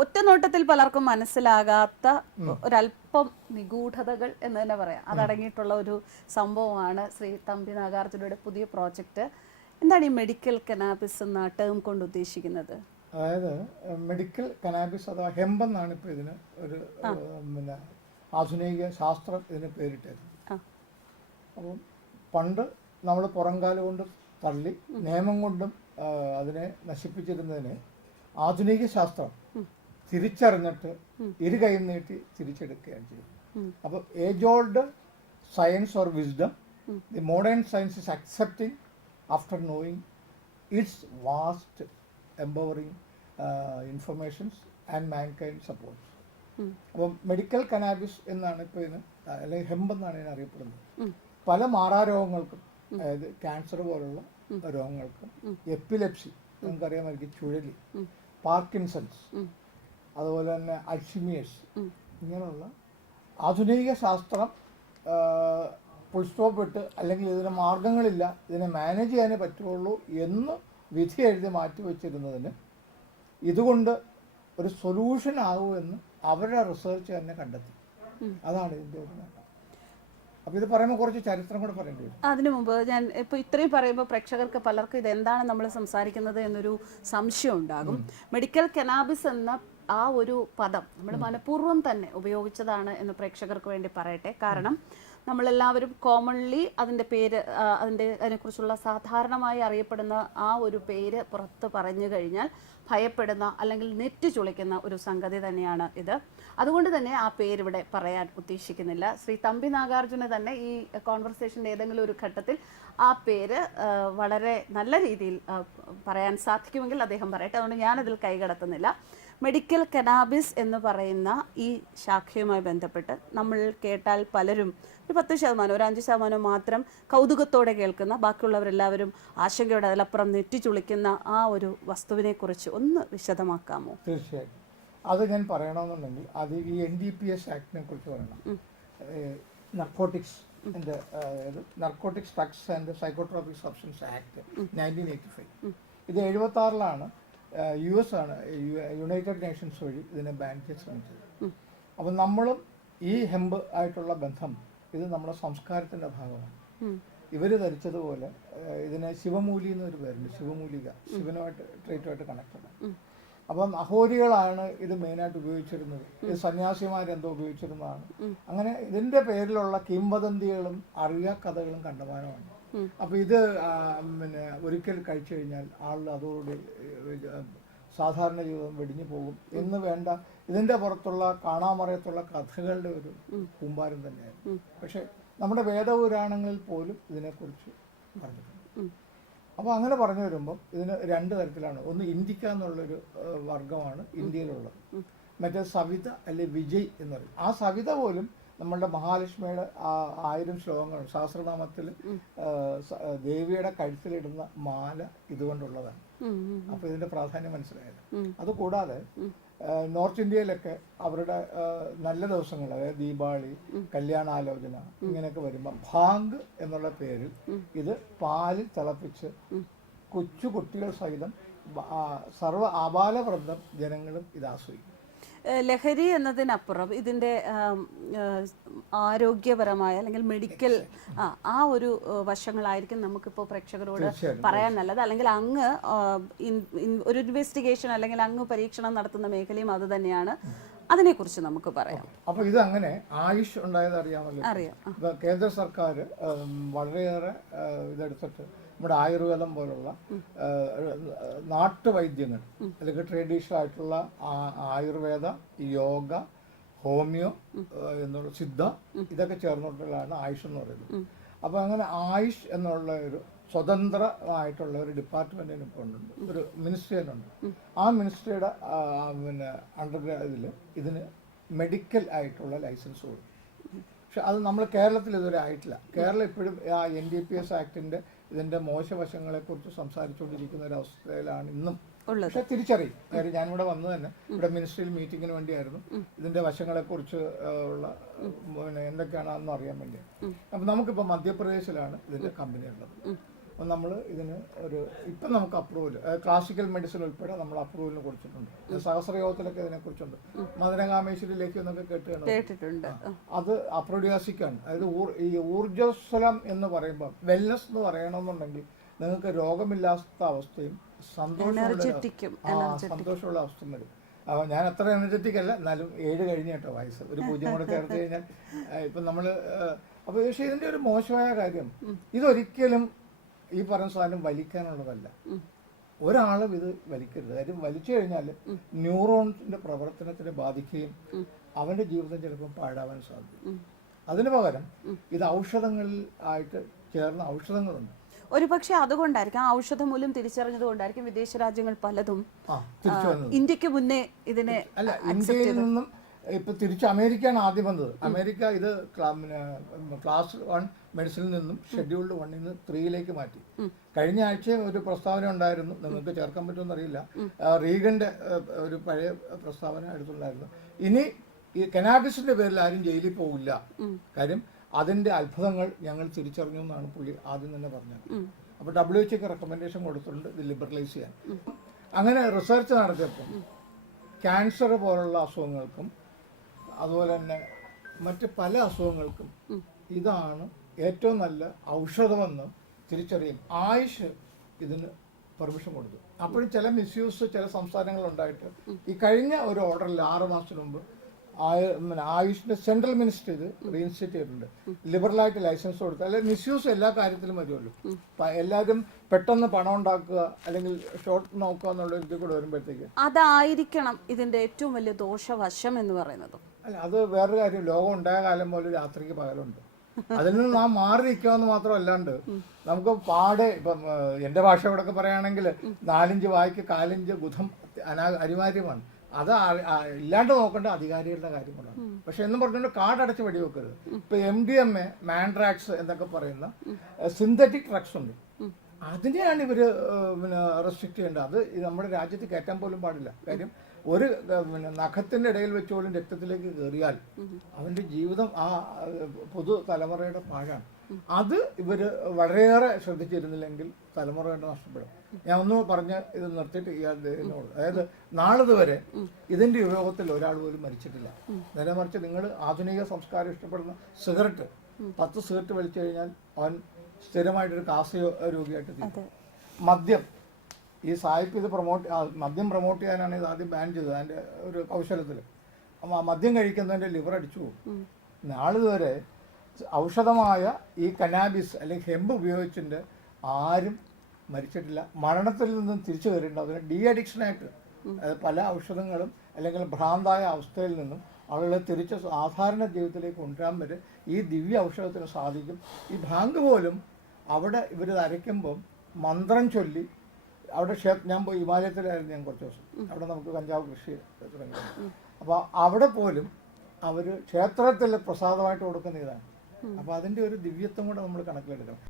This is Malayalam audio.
ഒറ്റ നോട്ടത്തിൽ പലർക്കും മനസ്സിലാകാത്ത ഒരല്പം നിഗൂഢതകൾ എന്ന് തന്നെ പറയാം, അതടങ്ങിയിട്ടുള്ള ഒരു സംഭവമാണ് ശ്രീ തമ്പി നാഗാർജുനയുടെ പുതിയ പ്രോജക്റ്റ്. എന്താണ് ഈ മെഡിക്കൽ കനാബിസ് എന്ന ടേം കൊണ്ട് ഉദ്ദേശിക്കുന്നത്? അതായത് മെഡിക്കൽ കനാബിസ് അഥവാ ഹെമ്പ് എന്നാണ് ഇപ്പോൾ ഇതിന് ഒരു പിന്നെ ആധുനിക ശാസ്ത്രം ഇതിന് പേരിട്ടായിരുന്നു. അപ്പം പണ്ട് നമ്മൾ പുറംകാല കൊണ്ട് തള്ളി നിയമം കൊണ്ടും അതിനെ നശിപ്പിച്ചിരുന്നതിന് ആധുനിക ശാസ്ത്രം തിരിച്ചറിഞ്ഞിട്ട് ഇരു കൈ നീട്ടി തിരിച്ചെടുക്കുകയാണ് ചെയ്തത്. അപ്പോൾ age old science or wisdom the modern science is accepting after knowing its vast empowering informations and mankind supports. അപ്പം മെഡിക്കൽ കനാബിസ് എന്നാണ് ഇപ്പോൾ ഇതിന്, അല്ലെങ്കിൽ ഹെമ്പ് എന്നാണ് ഇതിന് അറിയപ്പെടുന്നത്. പല മാറാരോഗങ്ങൾക്കും, അതായത് ക്യാൻസർ പോലുള്ള രോഗങ്ങൾക്കും, എപ്പിലെപ്സി നമുക്കറിയാമായിരിക്കും, ചുഴലി, പാർക്കിൻസൺസ്, അതുപോലെ തന്നെ അൾഷിമിയേഴ്സ്, ഇങ്ങനെയുള്ള ആധുനിക ശാസ്ത്രം ഫുൾ സ്റ്റോപ്പ് ഇട്ട് അല്ലെങ്കിൽ ഇതിന് മാർഗങ്ങളില്ല, ഇതിനെ മാനേജ് ചെയ്യാനേ പറ്റുള്ളൂ എന്ന് വിധി എഴുതി മാറ്റി വെച്ചിരുന്നതിന് ഇതുകൊണ്ട് ഒരു സൊല്യൂഷൻ ആകുമെന്ന് അവരുടെ റിസർച്ച് തന്നെ കണ്ടെത്തി. അതാണ് ഇതിൻ്റെ ഒരു നേട്ടം. അപ്പോൾ ഇത് പറയുമ്പോൾ കുറച്ച് ചരിത്രം കൂടെ പറയേണ്ടി വരും. അതിനു മുമ്പ് ഞാൻ ഇപ്പോൾ ഇത്രയും പറയുമ്പോൾ പ്രേക്ഷകർക്ക് പലർക്കും ഇതെന്താണ് നമ്മൾ സംസാരിക്കുന്നത് എന്നൊരു സംശയം ഉണ്ടാകും. മെഡിക്കൽ കനാബിസ് എന്ന ആ ഒരു പദം നമ്മൾ മനഃപൂർവ്വം തന്നെ ഉപയോഗിച്ചതാണ് എന്ന് പ്രേക്ഷകർക്ക് വേണ്ടി പറയട്ടെ. കാരണം നമ്മളെല്ലാവരും കോമൺലി അതിനെക്കുറിച്ചുള്ള സാധാരണമായി അറിയപ്പെടുന്ന ആ ഒരു പേര് പുറത്ത് പറഞ്ഞു കഴിഞ്ഞാൽ ഭയപ്പെടുന്ന അല്ലെങ്കിൽ നെറ്റ് ചുളിക്കുന്ന ഒരു സംഗതി തന്നെയാണ് ഇത്. അതുകൊണ്ട് തന്നെ ആ പേര് ഇവിടെ പറയാൻ ഉദ്ദേശിക്കുന്നില്ല. ശ്രീ തമ്പി നാഗാർജുന തന്നെ ഈ കോൺവെർസേഷൻ്റെ ഏതെങ്കിലും ഒരു ഘട്ടത്തിൽ ആ പേര് വളരെ നല്ല രീതിയിൽ പറയാൻ സാധിക്കുമെങ്കിൽ അദ്ദേഹം പറയട്ടെ. അതുകൊണ്ട് ഞാനതിൽ കൈകടത്തുന്നില്ല. മെഡിക്കൽ കനാബിസ് എന്ന് പറയുന്ന ഈ ശാഖയുമായി ബന്ധപ്പെട്ട് നമ്മൾ കേട്ടാൽ പലരും ഒരു 10%, ഒരു 5% മാത്രം കൗതുകത്തോടെ കേൾക്കുന്ന, ബാക്കിയുള്ളവരെല്ലാവരും ആശങ്കയോടെ അതിലപ്പുറം നെറ്റിച്ചുളിക്കുന്ന ആ ഒരു വസ്തുവിനെ കുറിച്ച് ഒന്ന് വിശദമാക്കാമോ? തീർച്ചയായിട്ടും. അത് ഞാൻ പറയണമെന്നുണ്ടെങ്കിൽ അത് ഈ NDPS ആക്ടിനെ കുറിച്ച് പറയണം. Narcotics narcotics drugs and psychotropic substance act 1985. ഇത് 76-ലാണ് US ആണ്, യുണൈറ്റഡ് നേഷൻസ് വഴി ഇതിനെ ബാൻ ചെയ്യാൻ ശ്രമിച്ചത്. അപ്പം നമ്മളും ഈ ഹെമ്പ് ആയിട്ടുള്ള ബന്ധം ഇത് നമ്മുടെ സംസ്കാരത്തിൻ്റെ ഭാഗമാണ്. ഇവർ ധരിച്ചതുപോലെ ഇതിന് ശിവമൂലി എന്നൊരു പേരുണ്ട്, ശിവമൂലിക, ശിവനുമായിട്ട് ട്രീറ്റുമായിട്ട് കണക്റ്റഡ്. അപ്പം അഹോരികളാണ് ഇത് മെയിനായിട്ട് ഉപയോഗിച്ചിരുന്നത്. ഇത് സന്യാസിമാരെന്തോ ഉപയോഗിച്ചിരുന്നതാണ്. അങ്ങനെ ഇതിൻ്റെ പേരിലുള്ള കിംവദന്തികളും അറിയാക്കഥകളും കണ്ടമാനമാണ്. അപ്പോൾ ഇത് പിന്നെ ഒരിക്കൽ കഴിച്ചു കഴിഞ്ഞാൽ ആൾ അതോടുകൂടി സാധാരണ ജീവിതം വെടിഞ്ഞു പോകും എന്ന് വേണ്ട, ഇതിൻ്റെ പുറത്തുള്ള കാണാമറയത്തുള്ള കഥകളുടെ ഒരു കൂമ്പാരം തന്നെയായിരുന്നു. പക്ഷെ നമ്മുടെ വേദപുരാണങ്ങളിൽ പോലും ഇതിനെക്കുറിച്ച് പറഞ്ഞിട്ടുണ്ട്. അപ്പോൾ അങ്ങനെ പറഞ്ഞു വരുമ്പം ഇതിന് 2 തരത്തിലാണ്. ഒന്ന് ഇന്ത്യക്ക എന്നുള്ളൊരു വർഗമാണ് ഇന്ത്യയിലുള്ളത്, മറ്റേ സവിത അല്ലെ വിജയ് എന്ന് പറയും. ആ സവിത പോലും നമ്മളുടെ മഹാലക്ഷ്മിയുടെ 1000 ശ്ലോകങ്ങളുണ്ട്. സഹസ്രനാമത്തിൽ ദേവിയുടെ കഴുത്തിലിടുന്ന മാല ഇതുകൊണ്ടുള്ളതാണ്. അപ്പോൾ ഇതിന്റെ പ്രാധാന്യം മനസ്സിലായത്. അതുകൂടാതെ നോർത്ത് ഇന്ത്യയിലൊക്കെ അവരുടെ നല്ല ദിവസങ്ങൾ, അതായത് ദീപാവലി, കല്യാണാലോചന, ഇങ്ങനെയൊക്കെ വരുമ്പോൾ ഭാങ്ക് എന്നുള്ള പേരിൽ ഇത് പാലിൽ തിളപ്പിച്ച് കൊച്ചു കുട്ടികൾ സഹിതം സർവ്വ ആബാലവൃന്ദം ജനങ്ങളും ഇത് ആസ്വദിക്കും. ലഹരി എന്നതിനപ്പുറം ഇതിൻ്റെ ആരോഗ്യപരമായ അല്ലെങ്കിൽ മെഡിക്കൽ ആ ഒരു വശങ്ങളായിരിക്കും നമുക്കിപ്പോൾ പ്രേക്ഷകരോട് പറയാൻ നല്ലത്. അല്ലെങ്കിൽ അങ്ങ് ഒരു ഇൻവെസ്റ്റിഗേഷൻ അല്ലെങ്കിൽ അങ്ങ് പരീക്ഷണം നടത്തുന്ന മേഖലയും അത് തന്നെയാണ്. അതിനെക്കുറിച്ച് നമുക്ക് പറയാം. അപ്പോൾ ഇത് അങ്ങനെ ആയുഷ് ഉണ്ടായത് അറിയാമല്ലോ. അറിയാം. കേന്ദ്ര സർക്കാർ വളരെയേറെ ഇതെടുത്തിട്ട് നമ്മുടെ ആയുർവേദം പോലുള്ള നാട്ടുവൈദ്യങ്ങൾ അല്ലെങ്കിൽ ട്രഡീഷണൽ ആയിട്ടുള്ള ആയുർവേദ, യോഗ, ഹോമിയോ എന്നുള്ള സിദ്ധ, ഇതൊക്കെ ചേർന്നിട്ടുള്ളതാണ് ആയുഷ് എന്ന് പറയുന്നത്. അപ്പോൾ അങ്ങനെ ആയുഷ് എന്നുള്ള ഒരു സ്വതന്ത്രമായിട്ടുള്ള ഒരു ഡിപ്പാർട്ട്മെൻറ്റിന് ഇപ്പോൾ ഉണ്ട്, ഒരു മിനിസ്ട്രി തന്നെ ഉണ്ട്. ആ മിനിസ്ട്രിയുടെ പിന്നെ ഇതിന് മെഡിക്കൽ ആയിട്ടുള്ള ലൈസൻസ് കൊടുക്കും. പക്ഷെ അത് നമ്മൾ കേരളത്തിൽ ഇതുവരെ ആയിട്ടില്ല. കേരളം ഇപ്പോഴും ആ NDPS ആക്ടിൻ്റെ ഇതിൻ്റെ മോശവശങ്ങളെക്കുറിച്ച് സംസാരിച്ചുകൊണ്ടിരിക്കുന്ന ഒരു അവസ്ഥയിലാണ് ഇന്നും. പക്ഷെ തിരിച്ചറിയും. കാര്യം ഞാനിവിടെ വന്നു തന്നെ ഇവിടെ മിനിസ്ട്രിയിൽ മീറ്റിങ്ങിന് വേണ്ടിയായിരുന്നു. ഇതിൻ്റെ വശങ്ങളെക്കുറിച്ച് ഉള്ള പിന്നെ എന്തൊക്കെയാണെന്ന് അറിയാൻ വേണ്ടിയാണ്. അപ്പം നമുക്കിപ്പോൾ മധ്യപ്രദേശിലാണ് ഇതിൻ്റെ കമ്പനി ഉള്ളത്. അപ്പം നമ്മൾ ഇതിന് ഇപ്പം നമുക്ക് അപ്രൂവൽ ക്ലാസിക്കൽ മെഡിസിൻ ഉൾപ്പെടെ നമ്മൾ അപ്രൂവലിന് കൊടുത്തിട്ടുണ്ട്. സഹസ്രയോഗത്തിലൊക്കെ ഇതിനെക്കുറിച്ചുണ്ട്. മദനകാമേശ്വരി ലേഖ്യം എന്നൊക്കെ കേട്ടിട്ടുണ്ട്. അത് അപ്രോഡിയാസിക്കാണ്. അതായത് ഈ ഊർജ്ജസ്വലം എന്ന് പറയുമ്പോൾ വെൽനസ് എന്ന് പറയണമെന്നുണ്ടെങ്കിൽ നിങ്ങൾക്ക് രോഗമില്ലാത്ത അവസ്ഥയും സന്തോഷമുള്ള അവസ്ഥയും വരും. അപ്പോൾ ഞാൻ അത്ര എനർജറ്റിക് അല്ല, എന്നാലും 7 കഴിഞ്ഞ കേട്ടോ വയസ്സ്, ഒരു 0 കൂടെ ചേർത്ത് കഴിഞ്ഞാൽ ഇപ്പം നമ്മൾ അപ്പോൾ പക്ഷേ ഇതിൻ്റെ ഒരു മോശമായ കാര്യം, ഇതൊരിക്കലും ഈ പറയുന്ന സാധനം വലിക്കാനുള്ളതല്ല. ഒരാളും ഇത് വലിക്കരുത്. കാര്യം വലിച്ചു കഴിഞ്ഞാൽ ന്യൂറോൺസിന്റെ പ്രവർത്തനത്തിനെ ബാധിക്കുകയും അവന്റെ ജീവിതം ചിലപ്പോൾ പാഴാവാൻ സാധിക്കും. അതിനു പകരം ഇത് ഔഷധങ്ങളിൽ ആയിട്ട് ചേർന്ന ഔഷധങ്ങളുണ്ട്. ഒരു പക്ഷെ അതുകൊണ്ടായിരിക്കും, ആ ഔഷധം മൂലം തിരിച്ചറിഞ്ഞത് കൊണ്ടായിരിക്കും വിദേശ രാജ്യങ്ങൾ പലതും ഇന്ത്യക്ക് മുന്നേ ഇതിനെ അല്ല, ഇന്ത്യയിൽ നിന്നും ഇപ്പൊ തിരിച്ച് അമേരിക്കയാണ് ആദ്യം വന്നത്. അമേരിക്ക ഇത് ക്ലാസ് 1 മെഡിസിനിൽ നിന്നും ഷെഡ്യൂൾഡ് 1 നിന്ന് 3 മാറ്റി. കഴിഞ്ഞ ആഴ്ച ഒരു പ്രസ്താവന ഉണ്ടായിരുന്നു, നിങ്ങൾക്ക് ചേർക്കാൻ പറ്റുമെന്ന് അറിയില്ല, റീഗന്റെ ഒരു പഴയ പ്രസ്താവന എടുത്തുണ്ടായിരുന്നു. ഇനി ഈ കനാബിസിന്റെ പേരിൽ ആരും ജയിലിൽ പോകില്ല, കാര്യം അതിന്റെ അത്ഭുതങ്ങൾ ഞങ്ങൾ തിരിച്ചറിഞ്ഞു എന്നാണ് പുള്ളി ആദ്യം തന്നെ പറഞ്ഞത്. അപ്പോൾ WHO റെക്കമെൻഡേഷൻ കൊടുത്തിട്ടുണ്ട് ഇത് ലിബറലൈസ് ചെയ്യാൻ. അങ്ങനെ റിസർച്ച് നടത്തിയപ്പോൾ ക്യാൻസർ പോലുള്ള അസുഖങ്ങൾക്കും അതുപോലെ തന്നെ മറ്റ് പല അസുഖങ്ങൾക്കും ഇതാണ് ഏറ്റവും നല്ല ഔഷധമെന്ന് തിരിച്ചറിയും. ആയുഷ് ഇതിന് പെർമിഷൻ കൊടുത്തു. അപ്പോഴും ചില മിസ്യൂസ് ചില സംസ്ഥാനങ്ങളുണ്ടായിട്ട് ഈ കഴിഞ്ഞ ഒരു ഓർഡറിൽ 6 മാസത്തിന് മുമ്പ് ആയുഷിന്റെ സെൻട്രൽ മിനിസ്റ്റർ ഇത് റീഇൻസ്റ്റേറ്റ് ചെയ്തിട്ടുണ്ട്. ലിബറലായിട്ട് ലൈസൻസ് കൊടുത്ത്, അല്ലെങ്കിൽ മിസ്യൂസ് എല്ലാ കാര്യത്തിലും വരുമല്ലോ. എല്ലാവരും പെട്ടെന്ന് പണം ഉണ്ടാക്കുക അല്ലെങ്കിൽ ഷോർട്ട് നോക്കുക എന്നുള്ള ഇതിൽ കൂടെ വരുമ്പോഴത്തേക്ക് അതായിരിക്കണം ഇതിന്റെ ഏറ്റവും വലിയ ദോഷവശം എന്ന് പറയുന്നത്. അല്ല, അത് വേറൊരു കാര്യം, ലോകം ഉണ്ടായ കാലം പോലെ രാത്രിക്ക് പകലുണ്ട്. അതിൽ നിന്ന് നാം മാറി നിൽക്കാമെന്ന് മാത്രമല്ലാണ്ട് നമുക്ക് പാടെ ഇപ്പം എൻ്റെ ഭാഷ ഇവിടെ പറയുകയാണെങ്കിൽ 4 വായ്ക്ക് 4 ഗുദം അനിവാര്യമാണ്. അത് ഇല്ലാണ്ട് നോക്കേണ്ട അധികാരികളുടെ കാര്യങ്ങളാണ്. പക്ഷെ എന്നും പറഞ്ഞുകൊണ്ട് കാർഡടച്ച് വെടിവെക്കരുത്. ഇപ്പൊ MDMA, മാൻഡ്രാക്സ് എന്നൊക്കെ പറയുന്ന സിന്തറ്റിക് ഡ്രഗ്സ് ഉണ്ട്. അതിനെയാണ് ഇവര് റെസ്ട്രിക്ട് ചെയ്യേണ്ടത്. അത് നമ്മുടെ രാജ്യത്ത് കയറ്റാൻ പോലും പാടില്ല. കാര്യം ഒരു നഖത്തിന്റെ ഇടയിൽ വെച്ചോളും രക്തത്തിലേക്ക് കയറിയാൽ അവന്റെ ജീവിതം ആ പുതു തലമുറയുടെ പാഴാണ്. അത് ഇവര് വളരെയേറെ ശ്രദ്ധിച്ചിരുന്നില്ലെങ്കിൽ തലമുറയുടെ നഷ്ടപ്പെടും. ഞാൻ ഒന്ന് പറഞ്ഞ് ഇത് നിർത്തിയിട്ട് ഇയാളോട്, അതായത് നാളിതുവരെ ഇതിന്റെ ഉപയോഗത്തിൽ ഒരാൾ പോലും മരിച്ചിട്ടില്ല. നേരെ മറിച്ച് നിങ്ങൾ ആധുനിക സംസ്കാരം ഇഷ്ടപ്പെടുന്ന സിഗരറ്റ് 10 സിഗരറ്റ് വലിച്ചു കഴിഞ്ഞാൽ അവൻ സ്ഥിരമായിട്ടൊരു കാസ രോഗിയായിട്ട് തീരും. മദ്യം, ഈ സായിപ്പ് ഇത് മദ്യം പ്രൊമോട്ട് ചെയ്യാനാണ് ഇത് ആദ്യം ബാൻ ചെയ്തത് അതിൻ്റെ ഒരു കൗശലത്തിൽ. മദ്യം കഴിക്കുന്നതിൻ്റെ ലിവർ അടിച്ചു പോകും. നാളിതുവരെ ഔഷധമായ ഈ കനാബിസ് അല്ലെങ്കിൽ ഹെമ്പ് ഉപയോഗിച്ചിട്ട് ആരും മരിച്ചിട്ടില്ല. മരണത്തിൽ നിന്നും തിരിച്ചു കയറിയിട്ടുണ്ട്. അതിന് ഡി അഡിക്ഷനായിട്ട് പല ഔഷധങ്ങളും അല്ലെങ്കിൽ ഭ്രാന്തായ അവസ്ഥയിൽ നിന്നും ആളുകളെ തിരിച്ച് സാധാരണ ജീവിതത്തിലേക്ക് കൊണ്ടുവരാൻ വരെ ഈ ദിവ്യ ഔഷധത്തിന് സാധിക്കും. ഈ ബാങ്ക് പോലും അവിടെ ഇവർ അരയ്ക്കുമ്പം മന്ത്രം ചൊല്ലി അവിടെ ഞാൻ പോയി ഹിമാലയത്തിലായിരുന്നു ഞാൻ കുറച്ച് ദിവസം. അവിടെ നമുക്ക് കഞ്ചാവ് കൃഷി തുടങ്ങി. അപ്പോൾ അവിടെ പോലും അവർ ക്ഷേത്രത്തിൽ പ്രസാദമായിട്ട് കൊടുക്കുന്ന ഇതാണ്. അപ്പോൾ അതിൻ്റെ ഒരു ദിവ്യത്വം കൂടെ നമ്മൾ കണക്കിലെടുക്കണം.